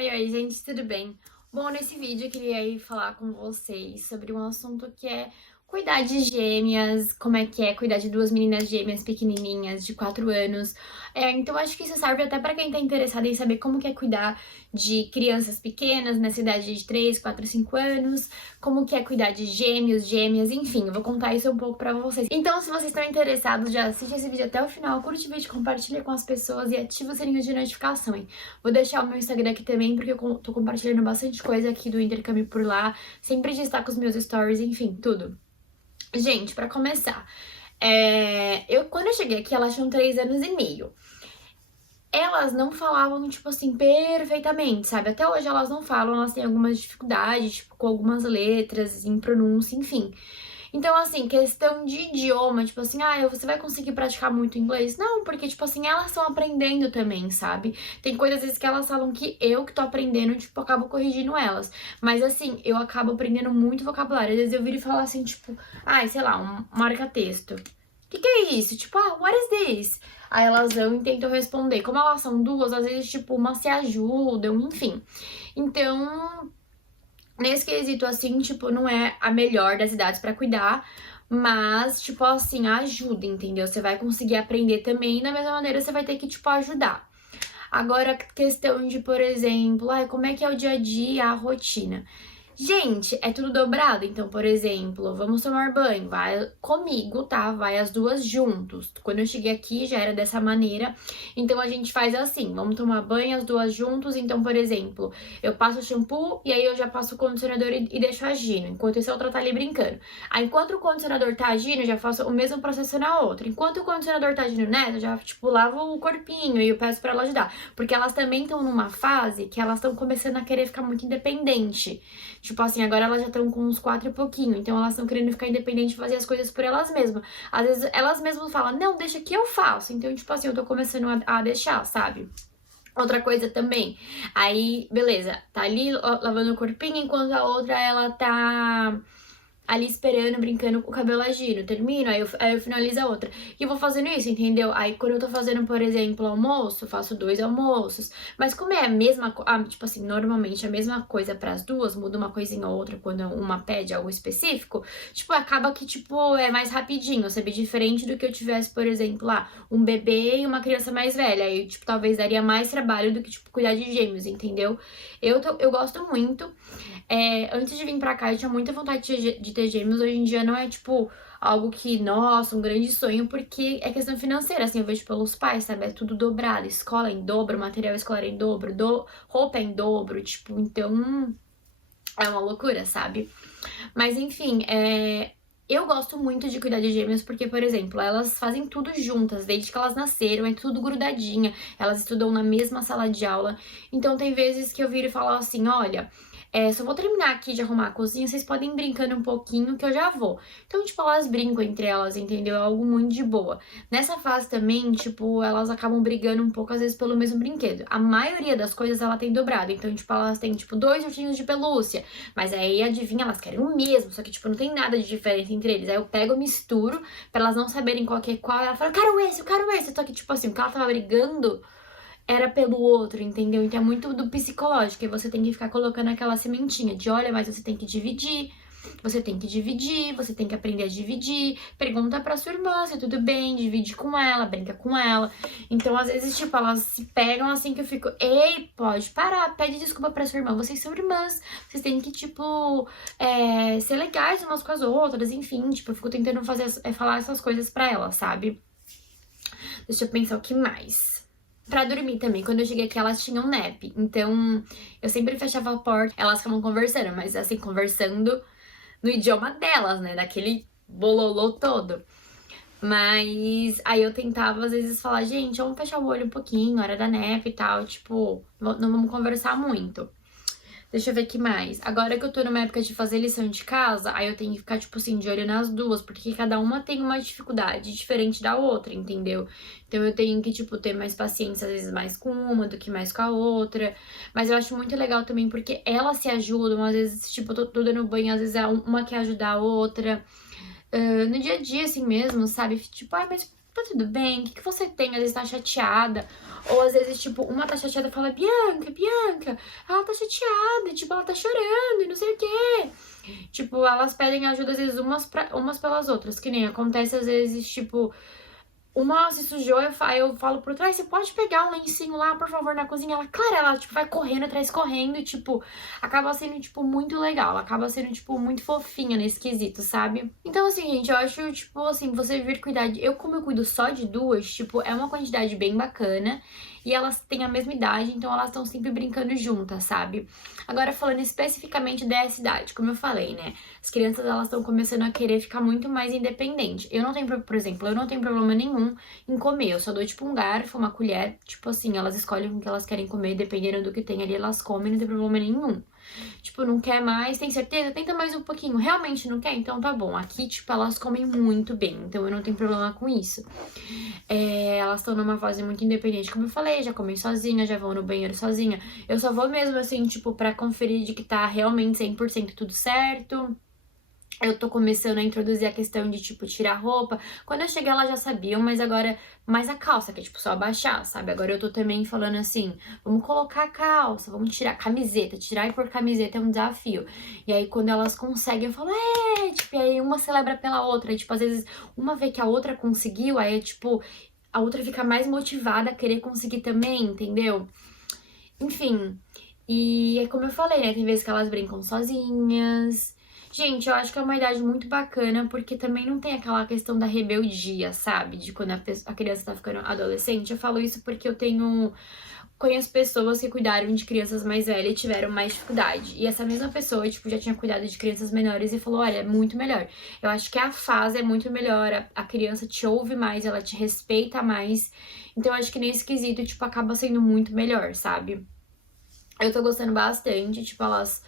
Oi, gente, tudo bem? Bom, nesse vídeo eu queria aí falar com vocês sobre um assunto que é cuidar de gêmeas, como é que é cuidar de duas meninas gêmeas pequenininhas de 4 anos. Então acho que isso serve até pra quem tá interessado em saber como que é cuidar de crianças pequenas nessa idade de 3, 4, 5 anos, como que é cuidar de gêmeos, gêmeas, enfim, eu vou contar isso um pouco pra vocês. Então, se vocês estão interessados, já assiste esse vídeo até o final, curte o vídeo, compartilha com as pessoas e ativa o sininho de notificação, hein? Vou deixar o meu Instagram aqui também, porque eu tô compartilhando bastante coisa aqui do intercâmbio por lá. Sempre destaco os meus stories, enfim, tudo. Gente, pra começar, quando eu cheguei aqui, elas tinham 3 anos e meio. Elas não falavam, tipo assim, perfeitamente, sabe? Até hoje elas não falam, elas têm algumas dificuldades, tipo, com algumas letras, em pronúncia, enfim. Então, assim, questão de idioma, tipo assim, você vai conseguir praticar muito inglês? Não, porque, tipo assim, elas estão aprendendo também, sabe? Tem coisas, às vezes, que elas falam que eu que tô aprendendo, tipo, acabo corrigindo elas. Mas, assim, eu acabo aprendendo muito vocabulário. Às vezes eu viro e falo assim, tipo, sei lá, um marca-texto. Que é isso? Tipo, what is this? Aí elas vão e tentam responder. Como elas são duas, às vezes, tipo, uma se ajudam, enfim. Então, nesse quesito, assim, tipo, não é a melhor das idades pra cuidar, mas, tipo, assim, ajuda, entendeu? Você vai conseguir aprender também, e da mesma maneira você vai ter que, tipo, ajudar. Agora, questão de, por exemplo, como é que é o dia a dia, a rotina? Gente, é tudo dobrado. Então, por exemplo, vamos tomar banho, vai comigo, tá? Vai as duas juntos. Quando eu cheguei aqui já era dessa maneira. Então a gente faz assim, vamos tomar banho as duas juntos. Então, por exemplo, eu passo o shampoo e aí eu já passo o condicionador e deixo agindo. Enquanto isso a outra tá ali brincando. Aí enquanto o condicionador tá agindo, eu já faço o mesmo processo na outra. Enquanto o condicionador tá agindo nessa, eu já, tipo, lavo o corpinho e eu peço pra ela ajudar. Porque elas também estão numa fase que elas estão começando a querer ficar muito independente. Tipo assim, agora elas já estão com uns 4 e pouquinho, então elas estão querendo ficar independentes e fazer as coisas por elas mesmas. Às vezes elas mesmas falam, não, deixa que eu faço. Então, tipo assim, eu tô começando a deixar, sabe? Outra coisa também, aí, beleza, tá ali lavando o corpinho, enquanto a outra, ela tá ali esperando, brincando com o cabelo agindo. Termino, aí eu finalizo a outra. E eu vou fazendo isso, entendeu? Aí quando eu tô fazendo, por exemplo, almoço, faço 2 almoços. Mas como é a mesma coisa, tipo assim, normalmente a mesma coisa pras duas, muda uma coisinha ou outra quando uma pede algo específico, tipo, acaba que, tipo, é mais rapidinho, sabe? Diferente do que eu tivesse, por exemplo, um bebê e uma criança mais velha. Aí, tipo, talvez daria mais trabalho do que, tipo, cuidar de gêmeos, entendeu? Eu gosto muito. Antes de vir pra cá, eu tinha muita vontade de ter gêmeos. Hoje em dia não é, tipo, algo que, nossa, um grande sonho, porque é questão financeira, assim, eu vejo pelos pais, sabe? É tudo dobrado, escola em dobro, material escolar em dobro, roupa em dobro, tipo, então é uma loucura, sabe? Mas enfim, eu gosto muito de cuidar de gêmeos porque, por exemplo, elas fazem tudo juntas, desde que elas nasceram, é tudo grudadinha, elas estudam na mesma sala de aula. Então tem vezes que eu viro e falo assim, olha, só vou terminar aqui de arrumar a cozinha, vocês podem ir brincando um pouquinho que eu já vou. Então, tipo, elas brincam entre elas, entendeu? É algo muito de boa. Nessa fase também, tipo, elas acabam brigando um pouco, às vezes, pelo mesmo brinquedo. A maioria das coisas ela tem dobrado. Então, tipo, elas têm, tipo, 2 ursinhos de pelúcia. Mas aí, adivinha, elas querem o mesmo, só que, tipo, não tem nada de diferente entre eles. Aí eu pego, misturo, pra elas não saberem qual que é qual. E ela fala, eu quero esse. Só que, tipo assim, o que ela tava brigando era pelo outro, entendeu? Então é muito do psicológico, e você tem que ficar colocando aquela sementinha de, olha, mas você tem que dividir, você tem que dividir, você tem que aprender a dividir, pergunta pra sua irmã se tudo bem, divide com ela, brinca com ela. Então, às vezes, tipo, elas se pegam assim que eu fico, ei, pode parar, pede desculpa pra sua irmã, vocês são irmãs, vocês têm que, tipo, ser legais umas com as outras, enfim, tipo, eu fico tentando falar essas coisas pra ela, sabe? Deixa eu pensar o que mais. Pra dormir também, quando eu cheguei aqui elas tinham nap, então eu sempre fechava a porta, elas ficavam conversando, mas assim, conversando no idioma delas, né, daquele bololô todo. Mas aí eu tentava às vezes falar, gente, vamos fechar o olho um pouquinho, hora da nap e tal, tipo, não vamos conversar muito. Deixa eu ver o que mais. Agora que eu tô numa época de fazer lição de casa, aí eu tenho que ficar, tipo assim, de olho nas duas, porque cada uma tem uma dificuldade diferente da outra, entendeu? Então eu tenho que, tipo, ter mais paciência, às vezes, mais com uma do que mais com a outra. Mas eu acho muito legal também, porque elas se ajudam, às vezes, tipo, eu tô dando banho, às vezes uma quer ajudar a outra. No dia a dia, assim mesmo, sabe? Tipo, mas tá tudo bem? O que que você tem? Às vezes tá chateada. Ou às vezes, tipo, uma tá chateada e fala, Bianca, ela tá chateada, tipo, ela tá chorando e não sei o quê. Tipo, elas pedem ajuda, às vezes, umas pelas outras. Que nem acontece, às vezes, tipo, uma se sujou, eu falo por trás, você pode pegar um lencinho lá, por favor, na cozinha? Ela, claro, ela, tipo, vai correndo atrás, correndo, e, tipo, acaba sendo, tipo, muito legal. Ela acaba sendo, tipo, muito fofinha nesse quesito, sabe? Então, assim, gente, eu acho, tipo, assim, você vir cuidar de... como eu cuido só de duas, tipo, é uma quantidade bem bacana. E elas têm a mesma idade, então elas estão sempre brincando juntas, sabe? Agora, falando especificamente dessa idade, como eu falei, né? As crianças, elas estão começando a querer ficar muito mais independente. Eu não tenho, por exemplo, eu não tenho problema nenhum em comer. Eu só dou, tipo, um garfo, uma colher. Tipo assim, elas escolhem o que elas querem comer, dependendo do que tem ali, elas comem, não tem problema nenhum. Tipo, não quer mais, tem certeza? Tenta mais um pouquinho. Realmente não quer? Então tá bom. Aqui, tipo, elas comem muito bem, então eu não tenho problema com isso. Elas estão numa fase muito independente, como eu falei, já comem sozinha, já vão no banheiro sozinha. Eu só vou mesmo, assim, tipo, pra conferir de que tá realmente 100% tudo certo. Eu tô começando a introduzir a questão de, tipo, tirar roupa. Quando eu cheguei, elas já sabiam, mas agora mais a calça, que é, tipo, só abaixar, sabe? Agora eu tô também falando assim, vamos colocar a calça, vamos tirar camiseta. Tirar e pôr camiseta é um desafio. E aí, quando elas conseguem, eu falo, tipo, e aí uma celebra pela outra. E, tipo, às vezes, uma vez que a outra conseguiu, aí é, tipo, a outra fica mais motivada a querer conseguir também, entendeu? Enfim, e é como eu falei, né? Tem vezes que elas brincam sozinhas. Gente, eu acho que é uma idade muito bacana, porque também não tem aquela questão da rebeldia, sabe? De quando a criança tá ficando adolescente. Eu falo isso porque conheço pessoas que cuidaram de crianças mais velhas e tiveram mais dificuldade. E essa mesma pessoa, tipo, já tinha cuidado de crianças menores e falou, olha, é muito melhor. Eu acho que a fase é muito melhor, a criança te ouve mais, ela te respeita mais. Então, eu acho que nesse quesito, tipo, acaba sendo muito melhor, sabe? Eu tô gostando bastante, tipo, elas,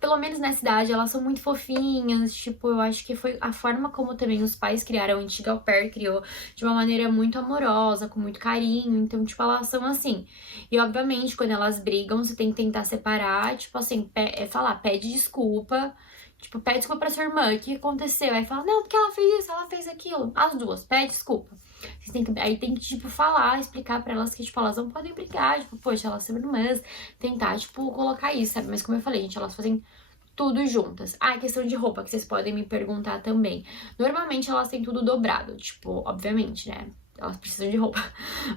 pelo menos nessa idade, elas são muito fofinhas, tipo, eu acho que foi a forma como também os pais criaram, a antiga au pair criou de uma maneira muito amorosa, com muito carinho, então, tipo, elas são assim. E, obviamente, quando elas brigam, você tem que tentar separar, tipo assim, falar, pede desculpa, tipo, pede desculpa pra sua irmã, o que aconteceu? Aí fala, não, porque ela fez isso, ela fez aquilo, as duas, pede desculpa. Aí tem que, tipo, falar, explicar pra elas que, tipo, elas não podem brigar, tipo, poxa, elas são irmãs, tentar, tipo, colocar isso, sabe? Mas como eu falei, gente, elas fazem tudo juntas. Ah, questão de roupa, que vocês podem me perguntar também. Normalmente elas têm tudo dobrado, tipo, obviamente, né? Elas precisam de roupa.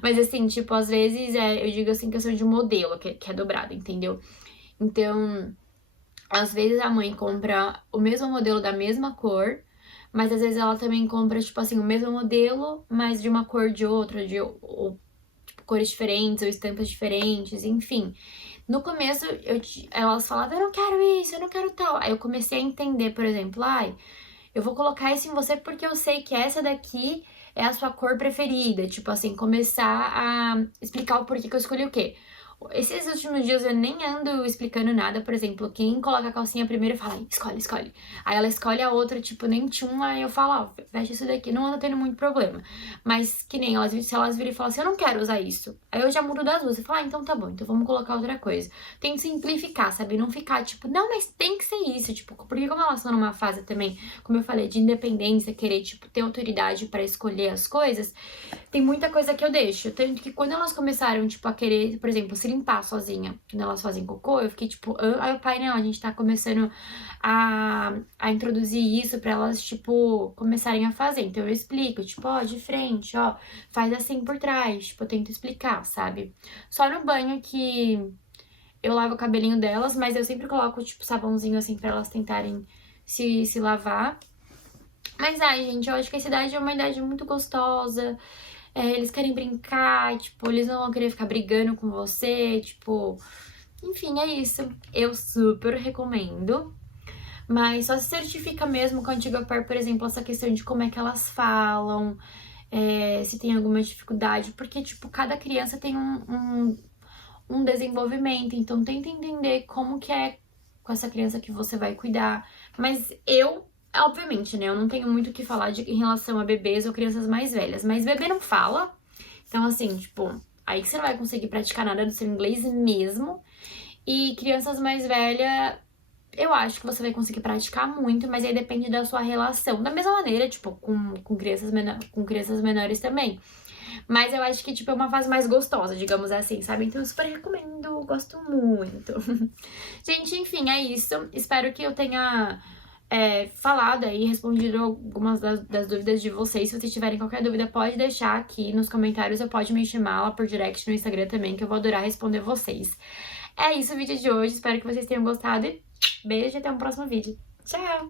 Mas assim, tipo, às vezes eu digo assim, questão de modelo, que é dobrado, entendeu? Então, às vezes a mãe compra o mesmo modelo da mesma cor, mas às vezes ela também compra, tipo assim, o mesmo modelo, mas de uma cor de outra, ou, tipo, cores diferentes, ou estampas diferentes, enfim. No começo, elas falavam, eu não quero isso, eu não quero tal. Aí eu comecei a entender, por exemplo, ai, eu vou colocar isso em você porque eu sei que essa daqui é a sua cor preferida. Tipo assim, começar a explicar o porquê que eu escolhi o quê. Esses últimos dias eu nem ando explicando nada, por exemplo, quem coloca a calcinha primeiro fala, escolhe, escolhe. Aí ela escolhe a outra, tipo, nem tchum, aí eu falo, ó, veste isso daqui, não ando tendo muito problema. Mas que nem elas, se elas virem e falam assim, eu não quero usar isso. Aí eu já mudo das duas, eu falo, então tá bom, então vamos colocar outra coisa. Tem que simplificar, sabe? Não ficar, tipo, não, mas tem que ser isso, tipo, porque como elas estão numa fase também, como eu falei, de independência, querer, tipo, ter autoridade pra escolher as coisas, tem muita coisa que eu deixo. Tanto que quando elas começaram, tipo, a querer, por exemplo, se limpar sozinha, quando elas fazem cocô, eu fiquei, tipo, aí o pai, não, a gente tá começando a introduzir isso pra elas, tipo, começarem a fazer. Então eu explico, tipo, ó, de frente, ó, faz assim por trás, tipo, eu tento explicar, sabe? Só no banho que eu lavo o cabelinho delas, mas eu sempre coloco, tipo, sabãozinho assim pra elas tentarem se lavar. Mas, ai, gente, eu acho que essa idade é uma idade muito gostosa. Eles querem brincar, tipo, eles não vão querer ficar brigando com você, tipo... Enfim, é isso. Eu super recomendo. Mas só se certifica mesmo com a antiga au pair, por exemplo, essa questão de como é que elas falam, se tem alguma dificuldade. Porque, tipo, cada criança tem um desenvolvimento. Então, tenta entender como que é com essa criança que você vai cuidar. Mas obviamente, né, eu não tenho muito o que falar em relação a bebês ou crianças mais velhas. Mas bebê não fala. Então, assim, tipo, aí que você não vai conseguir praticar nada do seu inglês mesmo. E crianças mais velhas, eu acho que você vai conseguir praticar muito, mas aí depende da sua relação. Da mesma maneira, tipo, com crianças menores também. Mas eu acho que, tipo, é uma fase mais gostosa, digamos assim, sabe? Então eu super recomendo, gosto muito. Gente, enfim, é isso. Espero que eu tenha falado aí, respondido algumas das dúvidas de vocês. Se vocês tiverem qualquer dúvida, pode deixar aqui nos comentários ou pode me chamar lá por direct no Instagram também, que eu vou adorar responder vocês. É isso o vídeo de hoje, espero que vocês tenham gostado e beijo e até o próximo vídeo. Tchau!